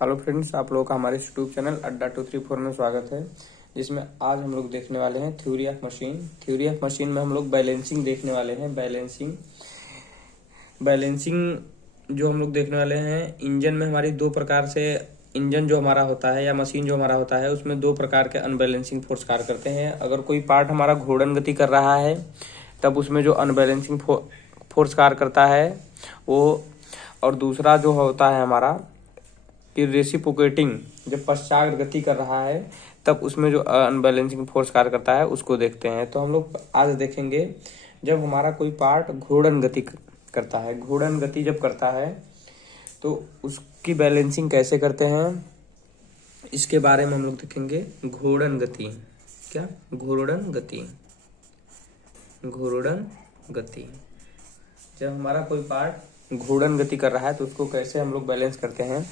Hello friends, आप लोगों का हमारे यूट्यूब चैनल अड्डा 234 में स्वागत है। जिसमें आज हम लोग देखने वाले हैं थ्योरी ऑफ मशीन में हम लोग बैलेंसिंग देखने वाले हैं। बैलेंसिंग जो हम लोग देखने वाले हैं, इंजन में हमारी दो प्रकार से इंजन जो हमारा होता है या मशीन जो हमारा होता है उसमें दो प्रकार के अनबैलेंसिंग फोर्स कार्य करते हैं। अगर कोई पार्ट हमारा घूर्णन गति कर रहा है तब उसमें जो अनबैलेंसिंग फोर्स कार्य करता है वो, और दूसरा जो होता है हमारा कि रेसिप्रोकेटिंग, जब पश्चात गति कर रहा है तब उसमें जो अनबैलेंसिंग फोर्स कार्य करता है उसको देखते हैं। तो हम लोग आज देखेंगे जब हमारा कोई पार्ट घूर्णन गति करता है, घूर्णन गति जब करता है तो उसकी बैलेंसिंग कैसे करते हैं, इसके बारे में हम लोग देखेंगे। घूर्णन गति क्या, घूर्णन गति जब हमारा कोई पार्ट घूर्णन गति कर रहा है तो उसको कैसे हम लोग बैलेंस करते हैं।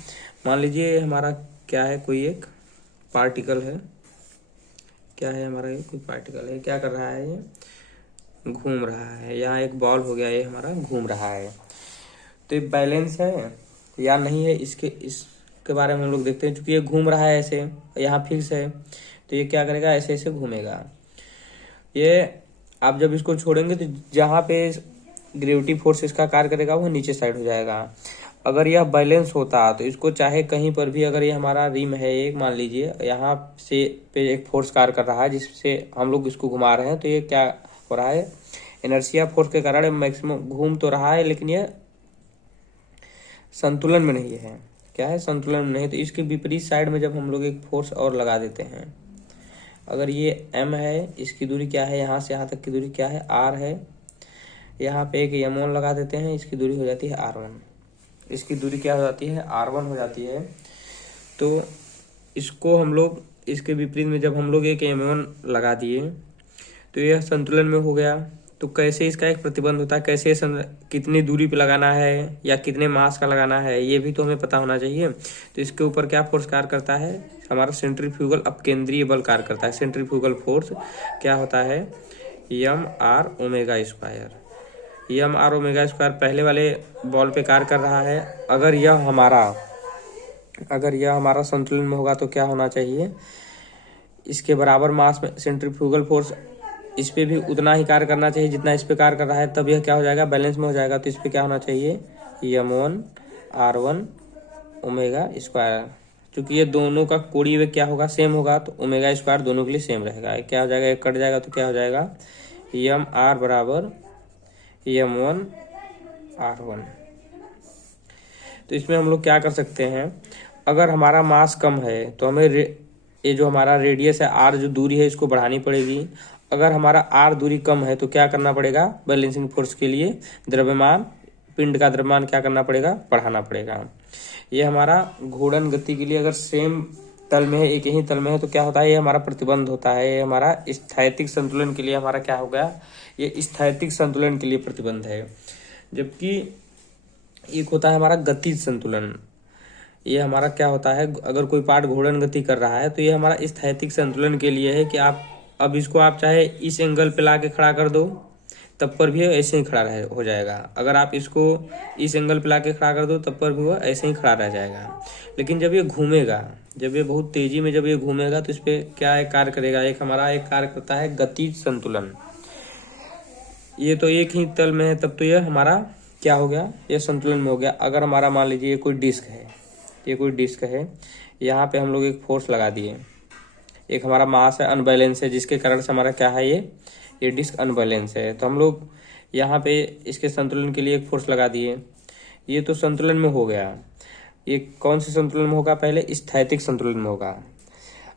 मान लीजिए हमारा क्या है, कोई एक पार्टिकल है, क्या है हमारा, ये कोई पार्टिकल है, क्या कर रहा है, ये घूम रहा है। यहाँ एक बॉल हो गया, ये हमारा घूम रहा है। तो ये बैलेंस है या नहीं है, इसके बारे में हम लोग देखते हैं। क्योंकि ये घूम रहा है ऐसे, यहाँ फिक्स है, तो ये क्या करेगा, ऐसे ऐसे घूमेगा। ये आप जब इसको छोड़ेंगे तो जहाँ पे ग्रेविटी फोर्स इसका कार्य करेगा वो नीचे साइड हो जाएगा। अगर यह बैलेंस होता तो इसको चाहे कहीं पर भी, अगर ये हमारा रिम है एक, मान लीजिए यहाँ से पे एक फोर्स कार्य कर रहा है जिससे हम लोग इसको घुमा रहे हैं, तो ये क्या हो रहा है, इनर्शिया फोर्स के कारण मैक्सिमम घूम तो रहा है लेकिन यह संतुलन में नहीं है। क्या है, संतुलन में नहीं। तो इसके विपरीत साइड में जब हम लोग एक फोर्स और लगा देते हैं, अगर ये m है, इसकी दूरी क्या है, यहाँ से यहाँ तक की दूरी क्या है, r है, यहाँ पे एक m1 लगा देते हैं, इसकी दूरी हो जाती है r1, इसकी दूरी क्या हो जाती है, r1 हो जाती है। तो इसको हम लोग इसके विपरीत में जब हम लोग एक m1 लगा दिए तो यह संतुलन में हो गया। तो कैसे इसका एक प्रतिबंध होता है, कैसे कितनी दूरी पे लगाना है या कितने मास का लगाना है, ये भी तो हमें पता होना चाहिए। तो इसके ऊपर क्या फोर्स कार्य करता है, हमारा सेंट्रीफ्यूगल अपकेंद्रीय बल कार्य करता है। सेंट्रीफ्यूगल फोर्स क्या होता है, M R omega square. M R omega square पहले वाले बॉल पे कार्य कर रहा है। अगर यह हमारा संतुलन में होगा तो क्या होना चाहिए, इसके बराबर मास में सेंट्रीफ्यूगल फोर्स इस पे भी उतना ही कार्य करना चाहिए जितना इस पे कार्य कर रहा है, तब यह क्या हो जाएगा, बैलेंस में हो जाएगा। तो इस पे क्या होना चाहिए, m1 r1 ओमेगा स्क्वायर। क्योंकि ये दोनों का कोणीय वेग क्या होगा, सेम होगा, तो ओमेगा स्क्वायर दोनों के लिए सेम रहेगा। क्या हो जाएगा, एक कट जाएगा तो क्या हो जाएगा, एम आर बराबर m1 r1। तो इसमें हम लोग क्या कर सकते हैं, अगर हमारा मास कम है तो हमें ये जो हमारा रेडियस है r, जो दूरी है, इसको बढ़ानी पड़ेगी। अगर हमारा r दूरी कम है तो क्या करना पड़ेगा, बैलेंसिंग फोर्स के लिए द्रव्यमान, पिंड का द्रव्यमान क्या करना पड़ेगा, बढ़ाना पड़ेगा। ये हमारा घूर्णन गति के लिए अगर सेम तल में है, एक ही तल में है, तो क्या होता है, ये हमारा प्रतिबंध होता है। ये हमारा स्थैतिक संतुलन के लिए हमारा क्या हो गया, ये स्थैतिक संतुलन के लिए प्रतिबंध है। जबकि एक होता है हमारा गतिज संतुलन। ये हमारा क्या होता है, अगर कोई पार्ट घूर्णन गति कर रहा है तो ये हमारा स्थैतिक संतुलन के लिए है कि आप अब इसको आप चाहे इस एंगल पे ला के खड़ा कर दो तब पर भी ऐसे ही खड़ा हो जाएगा। अगर आप इसको इस एंगल पे ला के खड़ा कर दो तब पर भी वो ऐसे ही खड़ा रह जाएगा। लेकिन जब ये घूमेगा, जब ये बहुत तेजी में जब ये घूमेगा तो इस पर क्या एक कार्य करेगा, एक हमारा एक कार्य करता है गतिज संतुलन। ये तो एक ही तल में है तब तो ये हमारा क्या हो गया, ये संतुलन में हो गया। अगर हमारा मान लीजिए ये कोई डिस्क है, ये कोई डिस्क है, यहाँ पे हम लोग एक फोर्स लगा दिए, एक हमारा मास है, अनबैलेंस है, जिसके कारण से हमारा क्या है, ये डिस्क अनबैलेंस है। तो हम लोग यहाँ पे इसके संतुलन के लिए एक फोर्स लगा दिए, ये तो संतुलन में हो गया। ये कौन से संतुलन में होगा, पहले स्थैतिक संतुलन में होगा।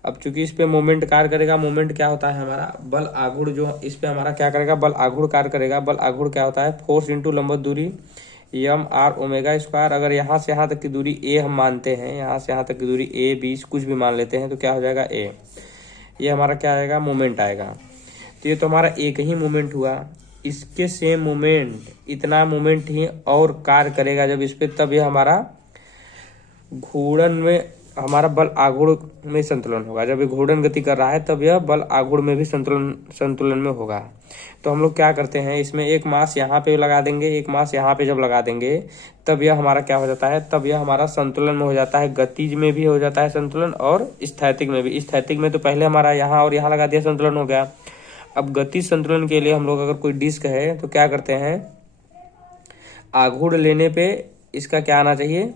अब चूंकि इस पे मोमेंट कार्य करेगा, मोमेंट क्या होता है हमारा, बल आघूर्ण, जो इस पे हमारा क्या करेगा, बल आघूर्ण कार्य करेगा। बल आघूर्ण क्या होता है, फोर्स इंटू लंबवत दूरी एम आर ओमेगा स्क्वायर। अगर यहाँ से यहाँ तक की दूरी ए हम मानते हैं, यहाँ से यहाँ तक की दूरी ए, 20 कुछ भी मान लेते हैं, तो क्या हो जाएगा, ए। ये हमारा क्या आएगा, मोमेंट आएगा। तो ये तो हमारा एक ही मोमेंट हुआ। इसके सेम मोमेंट, इतना मोमेंट ही और कार्य करेगा जब इस पे, तब ये हमारा घूर्णन में हमारा बल आघूर्ण में संतुलन होगा। जब ये घूर्णन गति कर रहा है तब यह बल आघूर्ण में भी संतुलन में होगा। तो हम लोग क्या करते हैं, इसमें एक मास यहाँ पे लगा देंगे, एक मास यहाँ पे जब लगा देंगे तब यह हमारा क्या हो जाता है, तब यह हमारा संतुलन में हो जाता है। गतिज में भी हो जाता है संतुलन और स्थैतिक में भी। स्थैतिक में तो पहले हमारा यहाँ और यहाँ लगा दिया, संतुलन हो गया। अब गति संतुलन के लिए हम लोग अगर कोई डिस्क है तो क्या करते हैं, आघूर्ण लेने पे इसका क्या आना चाहिए,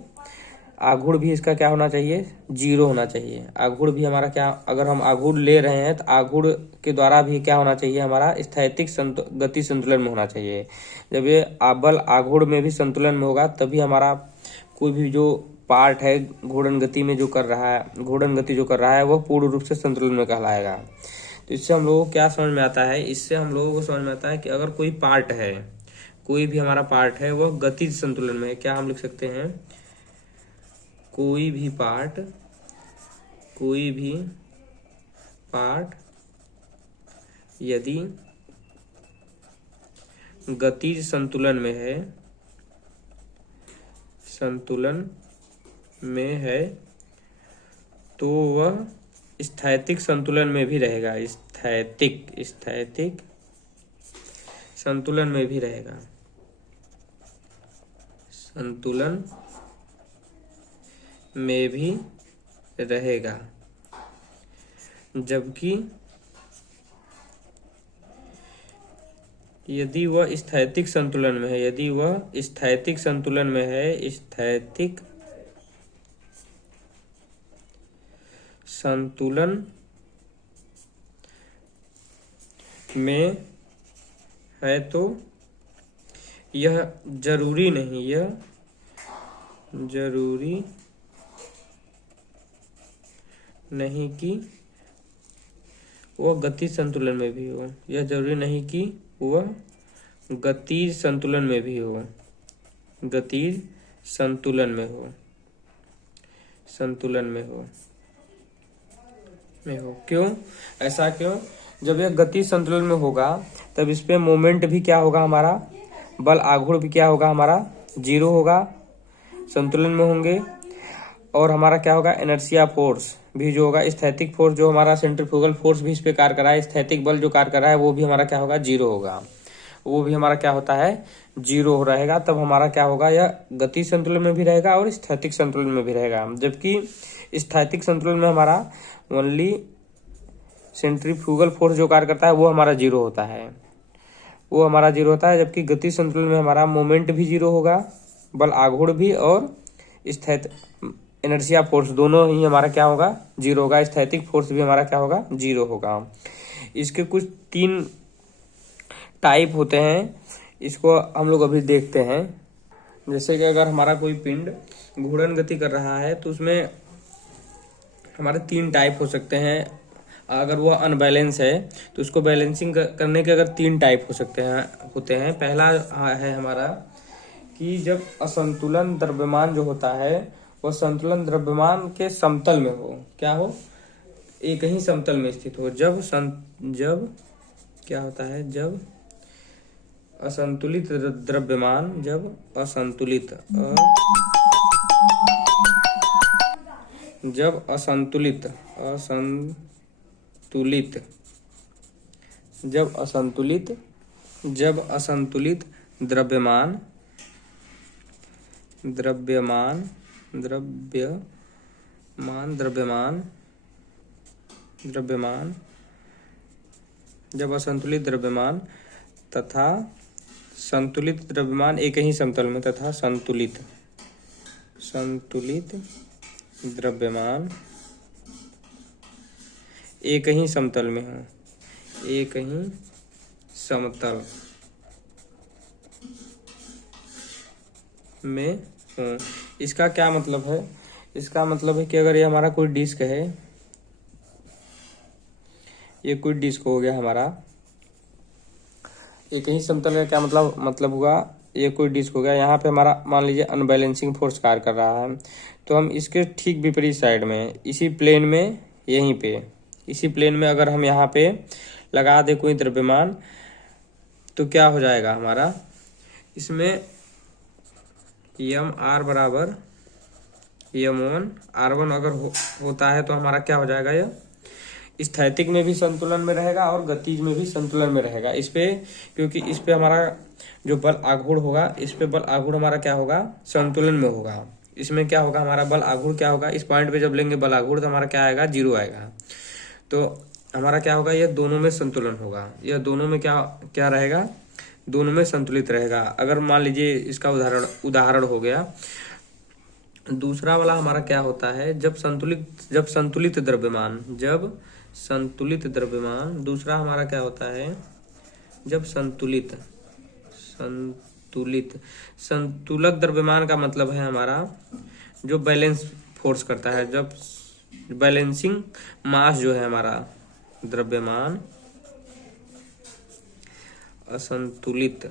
आघूर्ण भी इसका क्या होना चाहिए, 0 होना चाहिए। आघूर्ण भी हमारा क्या, अगर हम आघूर्ण ले रहे हैं तो आघूर्ण के द्वारा भी क्या होना चाहिए, हमारा स्थैतिक गति संतुलन में होना चाहिए। जब ये बल आघूर्ण में भी संतुलन में होगा तभी हमारा कोई भी जो पार्ट है घूर्णन गति में जो कर रहा है, घूर्णन गति जो कर रहा है वह पूर्ण रूप से संतुलन में कहलाएगा। तो इससे हम लोगों को क्या समझ में आता है, इससे हम लोगों को समझ में आता है कि अगर कोई पार्ट है, कोई भी हमारा पार्ट है वह गतिज संतुलन में है। क्या हम लिख सकते हैं, कोई भी पार्ट यदि गतिज संतुलन में है तो वह स्थैतिक संतुलन में भी रहेगा। स्थैतिक संतुलन में भी रहेगा, संतुलन में भी रहेगा। जबकि यदि वह स्थैतिक संतुलन में है, यदि वह स्थैतिक संतुलन में है, स्थैतिक संतुलन में है तो यह जरूरी नहीं, यह जरूरी नहीं कि वह गति संतुलन में भी हो, यह जरूरी नहीं कि वह गतिज संतुलन में भी हो, गतिज संतुलन में हो, संतुलन में हो। क्यों, ऐसा क्यों, जब यह गति संतुलन में होगा तब इस पे मोमेंट भी क्या होगा, हमारा बल आघूर्ण भी क्या होगा, हमारा 0 होगा, संतुलन में होंगे। और हमारा क्या होगा, इनर्शिया फोर्स भी जो होगा, स्थैतिक फोर्स जो हमारा सेंट्रीफ्यूगल फोर्स भी इस पे कार्य कर रहा है, स्थैतिक बल जो कार्य कर रहा है वो भी हमारा क्या होगा, 0 होगा। वो भी हमारा क्या होता है, 0 रहेगा। तब हमारा क्या होगा, यह गति संतुलन में भी रहेगा और स्थैतिक संतुलन में भी रहेगा। जबकि स्थैतिक संतुलन में हमारा ओनली सेंट्रीफ्यूगल फोर्स जो कार्य करता है वो हमारा 0 होता है, वो हमारा 0 होता है। जबकि गति संतुलन में हमारा मोमेंट भी 0 होगा, बल आघूर्ण भी और स्थैतिक इनर्शिया फोर्स दोनों ही हमारा क्या होगा, 0 होगा। स्थैतिक फोर्स भी हमारा क्या होगा, 0 होगा। इसके कुछ 3 टाइप होते हैं, इसको हम लोग अभी देखते हैं। जैसे कि अगर हमारा कोई पिंड घूर्णन गति कर रहा है तो उसमें हमारे 3 टाइप हो सकते हैं। अगर वह अनबैलेंस है तो उसको बैलेंसिंग करने के अगर 3 टाइप होते हैं। पहला है हमारा कि जब असंतुलन द्रव्यमान जो होता है वह संतुलन द्रव्यमान के समतल में हो, क्या हो, एक ही समतल में स्थित हो। जब क्या होता है, जब असंतुलित द्रव्यमान, जब असंतुलित द्रव्यमान जब असंतुलित द्रव्यमान तथा संतुलित द्रव्यमान एक ही समतल में, तथा संतुलित द्रव्यमान एक ही समतल में हो, एक ही समतल में हो। इसका क्या मतलब है, इसका मतलब है कि अगर ये हमारा कोई डिस्क है, ये कोई डिस्क हो गया हमारा, एक ही समतल का क्या मतलब हुआ, ये कोई डिस्क हो गया। यहाँ पे हमारा मान लीजिए अनबैलेंसिंग फोर्स कार्य कर रहा है, तो हम इसके ठीक विपरीत साइड में, इसी प्लेन में, यहीं पे इसी प्लेन में अगर हम यहाँ पे लगा दे कोई द्रव्यमान तो क्या हो जाएगा हमारा, इसमें यमोन R1 अगर होता है तो हमारा क्या हो जाएगा, यह स्थैतिक में भी संतुलन में रहेगा और गतिज में भी संतुलन में रहेगा। इस पे क्योंकि इस पे हमारा जो बल आघूर्ण होगा, इस पे बल आघूर्ण हमारा क्या होगा, संतुलन में होगा। इसमें क्या होगा, हमारा बल आघूर्ण क्या होगा, इस पॉइंट पे जब लेंगे बल आघूर्ण तो हमारा क्या आएगा, 0 आएगा। तो हमारा क्या होगा, यह दोनों में संतुलन होगा। यह दोनों में क्या क्या रहेगा, दोनों में संतुलित रहेगा। अगर मान लीजिए इसका उदाहरण हो गया, दूसरा वाला हमारा क्या होता है, जब संतुलित द्रव्यमान, दूसरा हमारा क्या होता है, जब संतुलक द्रव्यमान का मतलब है हमारा जो बैलेंस फोर्स करता है, जब बैलेंसिंग मास जो है हमारा द्रव्यमान असंतुलित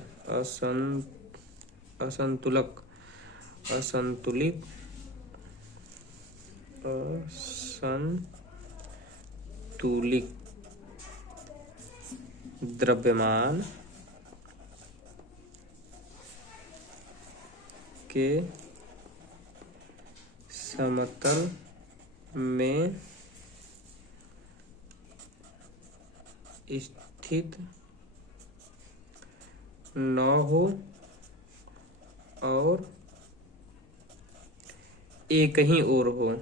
द्रव्यमान के समतल में स्थित न हो और एक ही ओर हो।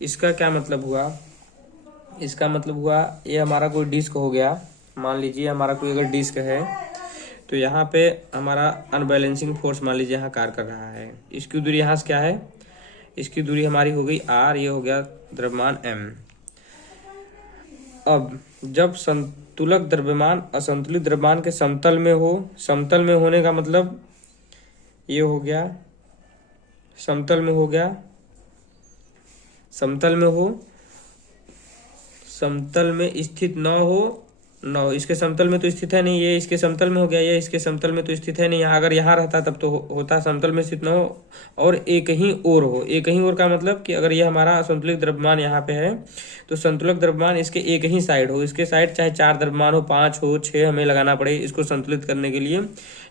इसका क्या मतलब हुआ, इसका मतलब हुआ ये हमारा कोई डिस्क हो गया, मान लीजिए हमारा कोई अगर डिस्क है तो यहाँ पे हमारा अनबैलेंसिंग फोर्स मान लीजिए यहाँ कार्य कर रहा है। इसकी दूरी यहाँ से क्या है, इसकी दूरी हमारी हो गई r, ये हो गया द्रव्यमान m। अब जब संतुलक द्रव्यमान असंतुलित द्रव्यमान के समतल में हो, समतल में होने का मतलब ये हो गया, समतल में हो, समतल में स्थित न हो, इसके समतल में तो स्थित है नहीं, ये इसके समतल में हो गया, ये इसके समतल में तो स्थित है नहीं। अगर यहाँ रहता तब तो होता समतल में स्थित न हो और एक ही ओर हो। एक ही ओर का मतलब कि अगर ये हमारा असंतुलित द्रव्यमान यहाँ पे है तो संतुलक द्रव्यमान इसके एक ही साइड हो। इसके साइड चाहे 4 द्रव्यमान हो, 5 हो, 6 हमें लगाना पड़े इसको संतुलित करने के लिए,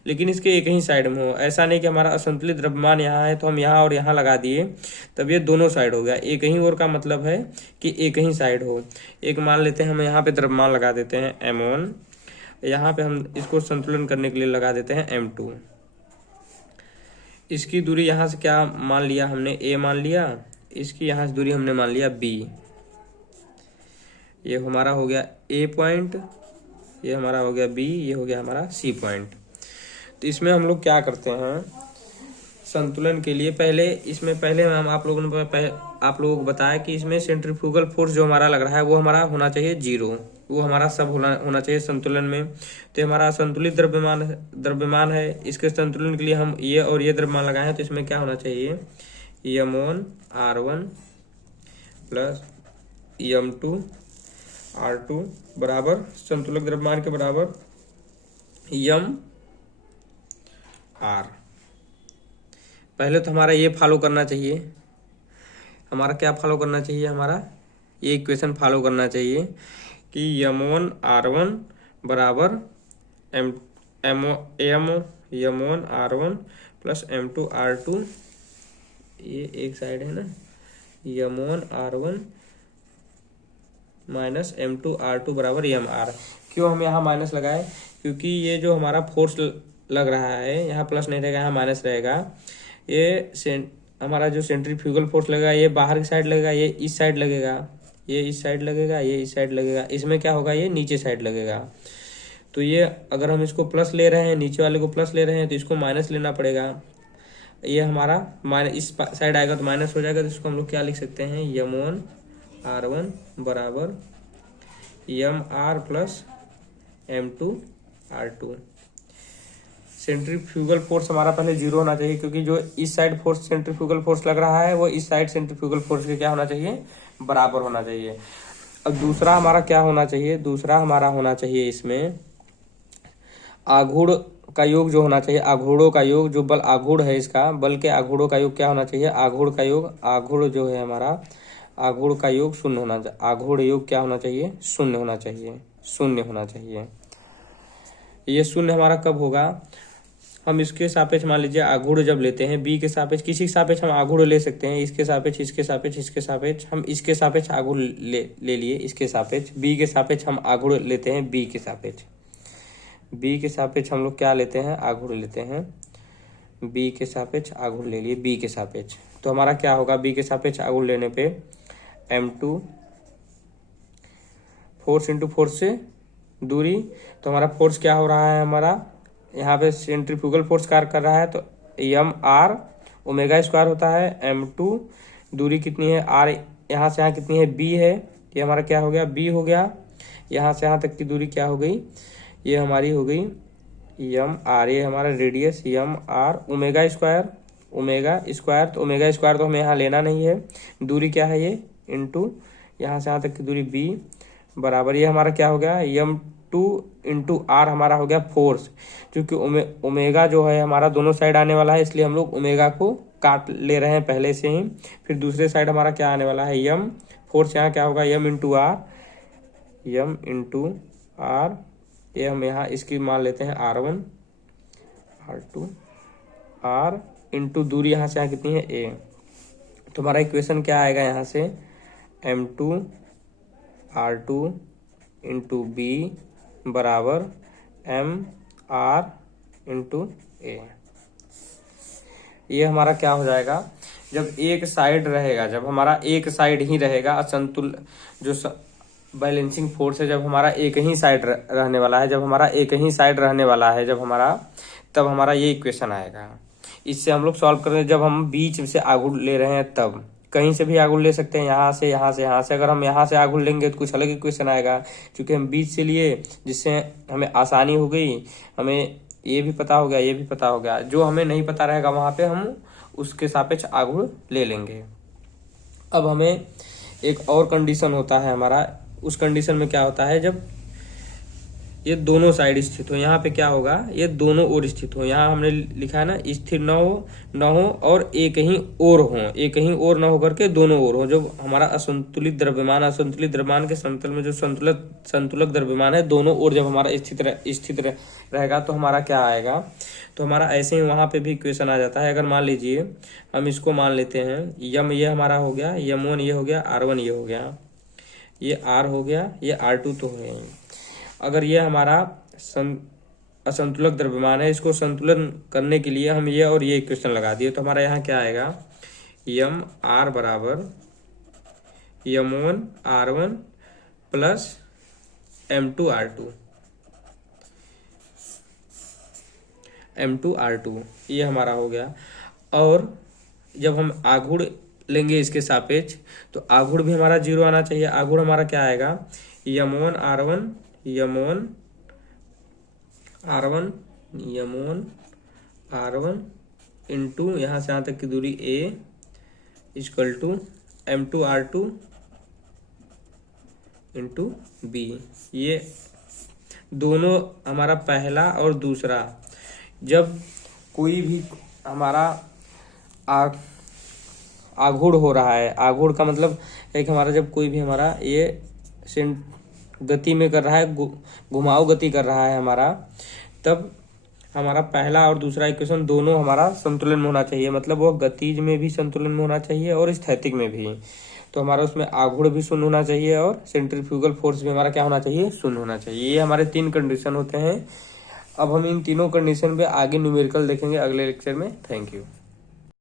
लेकिन इसके एक ही साइड में हो। ऐसा नहीं कि हमारा असंतुलित द्रव्यमान यहाँ है तो हम यहाँ और यहाँ लगा दिए तब ये दोनों साइड हो गया। एक ही ओर का मतलब है कि एक ही साइड हो। एक मान लेते हैं हम यहाँ पे द्रव्यमान लगा देते हैं m1, यहाँ पे हम इसको संतुलन करने के लिए लगा देते हैं m2। इसकी दूरी यहाँ से क्या मान लिया हमने, a मान लिया, इसकी यहाँ से दूरी हमने मान लिया b। ये हमारा हो गया a पॉइंट, ये हमारा हो गया b, ये हो गया हमारा c पॉइंट। तो इसमें हम लोग क्या करते हैं, संतुलन के लिए पहले हम आप लोगों को बताया कि इसमें सेंट्रीफ्यूगल फोर्स जो हमारा लग रहा है वो हमारा होना चाहिए 0, वो हमारा सब होना चाहिए संतुलन में। तो हमारा संतुलित द्रव्यमान है, इसके संतुलन के लिए हम ये और ये द्रव्यमान लगाए हैं। तो इसमें क्या होना चाहिए, m1 r1 plus m2 r2 बराबर संतुलक द्रव्यमान के बराबर m r। पहले तो हमारा ये फॉलो करना चाहिए, हमारा क्या फॉलो करना चाहिए, हमारा ये इक्वेशन फॉलो करना चाहिए कि m1 r1 बराबर m1 r1 plus m2 r2, ये एक साइड है ना, m1 r1 minus m2 r2 बराबर mr। क्यों हम यहाँ माइनस लगाए, क्योंकि ये जो हमारा फोर्स लग रहा है यहाँ प्लस नहीं रहेगा, यहाँ माइनस रहेगा। ये हमारा जो सेंट्रीफ्यूगल फोर्स लगेगा ये बाहर की साइड लगेगा, ये इस साइड लगेगा, ये इस साइड लगेगा, ये इस साइड लगेगा। इसमें क्या होगा, ये नीचे साइड लगेगा। तो ये अगर हम इसको प्लस ले रहे हैं, नीचे वाले को प्लस ले रहे हैं तो इसको माइनस लेना पड़ेगा। ये हमारा माइनस इस साइड आएगा तो माइनस हो जाएगा। तो इसको हम लोग क्या लिख सकते हैं, m1 r1 बराबर mr plus m2 r2। Centrifugal force हमारा पहले 0 होना चाहिए, क्योंकि जो इस साइड फोर्स सेंट्रीफ्यूगल फोर्स लग रहा है वो इस साइड सेंट्रीफ्यूगल फोर्स के क्या होना चाहिए, बराबर होना चाहिए। अब दूसरा हमारा क्या होना चाहिए, दूसरा हमारा होना चाहिए इसमें आघूर्ण का योग जो होना चाहिए, आघूर्णों का योग, जो बल आघूर्ण है इसका बल के आघूर्णों का योग क्या होना चाहिए, आघूर्ण का योग, आघूर्ण जो है हमारा आघूर्ण का योग 0 होना चाहिए। आघूर्ण योग क्या होना चाहिए, 0 होना चाहिए, 0 होना चाहिए। ये 0 हमारा कब होगा, हम इसके सापेक्ष मान लीजिए आघूर्ण जब लेते हैं बी के सापेक्ष, किसी के सापेक्ष हम आघूर्ण ले सकते हैं, इसके सापेक्ष, इसके सापेक्ष, इसके सापेक्ष, हम इसके सापेक्ष आघूर्ण ले लिए, इसके सापेक्ष बी के सापेक्ष हम आघूर्ण लेते हैं, बी के सापेक्ष, बी के सापेक्ष हम लोग क्या लेते हैं, आघूर्ण लेते हैं, बी के सापेक्ष आघूर्ण ले लिए, बी के सापेक्ष, तो हमारा क्या होगा, बी के सापेक्ष आघूर्ण लेने पे m2 फोर्स इंटू फोर्स से दूरी, तो हमारा फोर्स क्या हो रहा है, हमारा यहाँ पे सेंट्रीफ्यूगल फोर्स कार्य कर रहा है, तो एम आर ओमेगा स्क्वायर होता है, m2 दूरी कितनी है r, यहाँ से यहाँ कितनी है b है, ये हमारा क्या हो गया, b हो गया, यहाँ से यहाँ तक की दूरी क्या हो गई, ये हमारी हो गई एम आर, ये हमारा radius M R omega square, omega square, तो ओमेगा स्क्वायर तो हमें यहाँ लेना नहीं है, दूरी क्या है ये इंटू यहाँ से यहाँ तक की दूरी b बराबर, ये हमारा क्या हो गया, m2 इंटू आर हमारा हो गया फोर्स, क्योंकि ओमेगा जो है हमारा दोनों साइड आने वाला है, इसलिए हम लोग ओमेगा को काट ले रहे हैं पहले से ही, फिर दूसरे साइड हमारा क्या आने वाला है, m फोर्स यहाँ क्या होगा, m इंटू आर, ये हम यहाँ इसकी मान लेते हैं r1 r2 r इंटू दूरी यहाँ से यहाँ कितनी है a, तो हमारा इक्वेशन क्या आएगा यहाँ से, m2 r2 इंटू बी बराबर m r इंटू a। ये हमारा क्या हो जाएगा, जब एक साइड रहेगा, जब हमारा एक साइड ही रहेगा, असंतुल जो बैलेंसिंग फोर्स है, जब हमारा एक ही साइड रहने वाला है, जब हमारा एक ही साइड रहने वाला है, जब हमारा, तब हमारा ये इक्वेशन आएगा। इससे हम लोग सॉल्व करेंगे जब हम बीच से आघूर्ण ले रहे हैं, तब कहीं से भी आघूर्ण ले सकते हैं, यहाँ से, यहाँ से, यहाँ से, अगर हम यहाँ से आघूर्ण लेंगे तो कुछ अलग इक्वेशन आएगा, क्योंकि हम बीच से लिए, जिससे हमें आसानी हो गई, हमें ये भी पता हो गया, ये भी पता हो गया, जो हमें नहीं पता रहेगा वहां पे हम उसके सापेक्ष आघूर्ण ले लेंगे। अब हमें एक और कंडीशन होता है हमारा, उस कंडीशन में क्या होता है, जब ये दोनों साइड स्थित हो, यहाँ पे क्या होगा, ये दोनों ओर स्थित हो, यहाँ हमने लिखा है ना, स्थिर न हो और एक ही ओर हो, एक ही ओर न हो करके दोनों ओर हो, जो हमारा असंतुलित द्रव्यमान के समतल में जो संतुलक द्रव्यमान है, दोनों ओर जब हमारा स्थित रहेगा, तो हमारा क्या आएगा, तो हमारा ऐसे ही वहां पे भी इक्वेशन आ जाता है। अगर मान लीजिए हम इसको मान लेते हैं, यम ये हमारा हो गया, m1 ये हो गया, r1 ये हो गया, ये r हो गया, ये r2 तो है। अगर ये हमारा असंतुलक द्रव्यमान है, इसको संतुलन करने के लिए हम ये और ये इक्वेशन लगा दिए, तो हमारा यहाँ क्या आएगा, यम आर बराबर m1 r1 plus m2 r2, ये हमारा हो गया। और जब हम आघूर्ण लेंगे इसके सापेक्ष, तो आघूर्ण भी हमारा 0 आना चाहिए। आघूर्ण हमारा क्या आएगा, m1 r1 इंटू यहाँ से यहाँ तक की दूरी a equal to m2 r2 into b। ये दोनों हमारा पहला और दूसरा, जब कोई भी हमारा आघूर्ण हो रहा है, आघूर्ण का मतलब एक हमारा, जब कोई भी हमारा ये गति में कर रहा है, घुमाव गति कर रहा है हमारा, तब हमारा पहला और दूसरा इक्वेशन दोनों हमारा संतुलन में होना चाहिए, मतलब वो गतिज में भी संतुलन में होना चाहिए और स्थैतिक में भी। तो हमारा उसमें आघूर्ण भी शून्य होना चाहिए और सेंट्रीफ्यूगल फोर्स भी हमारा क्या होना चाहिए, शून्य होना चाहिए। ये हमारे 3 कंडीशन होते हैं। अब हम इन तीनों कंडीशन पे आगे न्यूमेरिकल देखेंगे अगले लेक्चर में। Thank you.